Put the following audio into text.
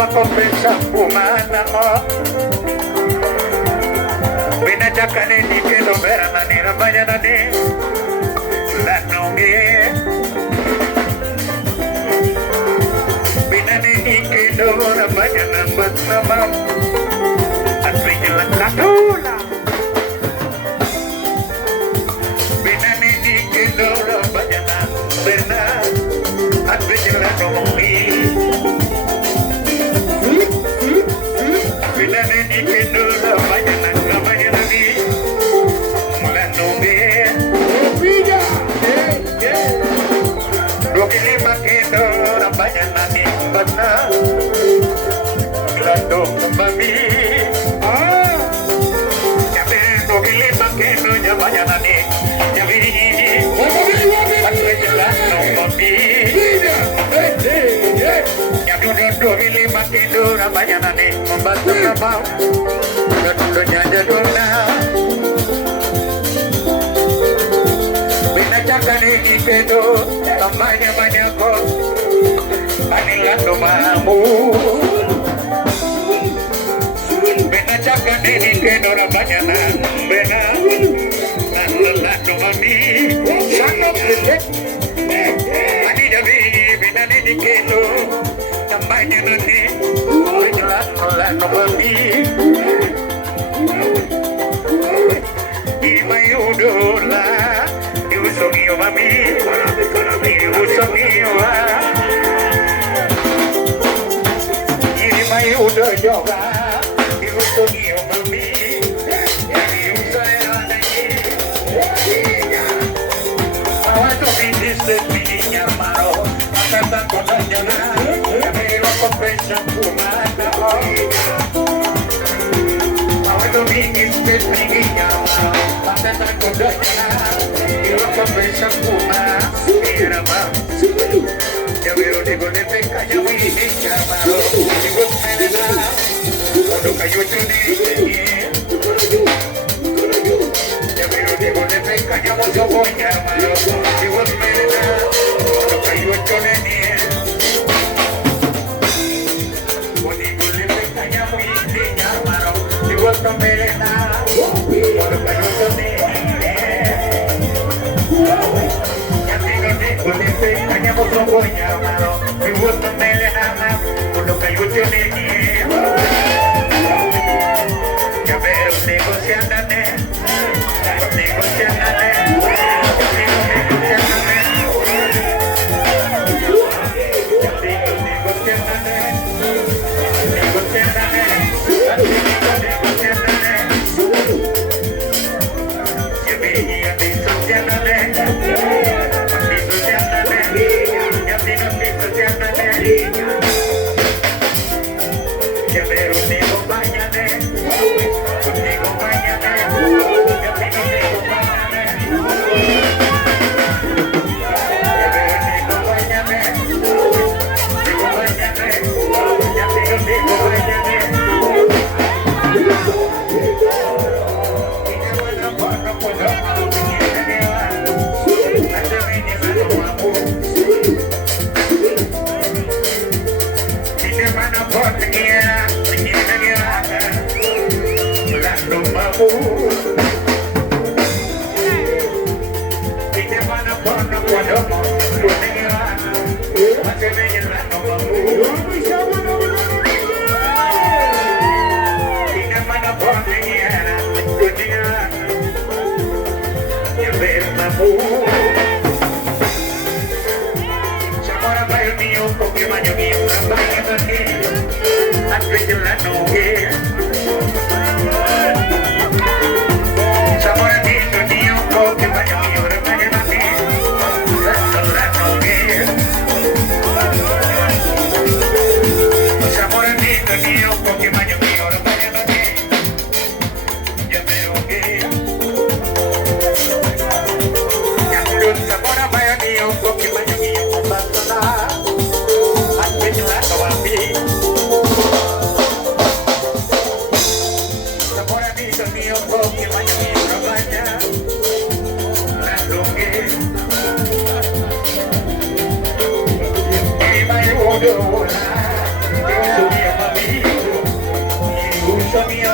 lo confessa umana Bina jakane di kelo berana ni rabanya nani Lanongi Bina ni kelo rabanya nambat namam Atwijilan katula Bina ni kelo rabanya namberna Atwijilan nomongi Bina ni kelo rabanya namberna Lanongi Dukili makido rabanya nani bana Landong mami Jabe dukili makido rabanya nani Jabe Atrejelas mami Jabe dukili makido rabanya nani Membantu namau Kedulunya jadulna Binacakani di kedo Tambahnya banyak kok Anilah domamu Binacakani di kedo Rabanya nambena Anilah domami Sangat besar Ani jabi Binani di kedo Tambahnya nanti Anilah domami Imayudola Iusogio mami Iusogio Imayudo yoga Iusogio mami Iusogio nani Awato bindiste pidinya maro Makata kodanya na Kamilo kompresa kumana Awato bindiste pidinya maro Makata kodanya na Kabisa puma irama ya vero digo de peca ya muy llamado digo menena cuando cayó chuni ya vero digo de peca ya muy llamado digo menena cuando cayó chuni digo de peca ya muy llamado digo menena cuando cayó chuni Hanya musuh nyamalo, dibuat pemilih anak, untuk kayu jenis. Jaber negosianane, negosianane, eu sou minha família, puxa minha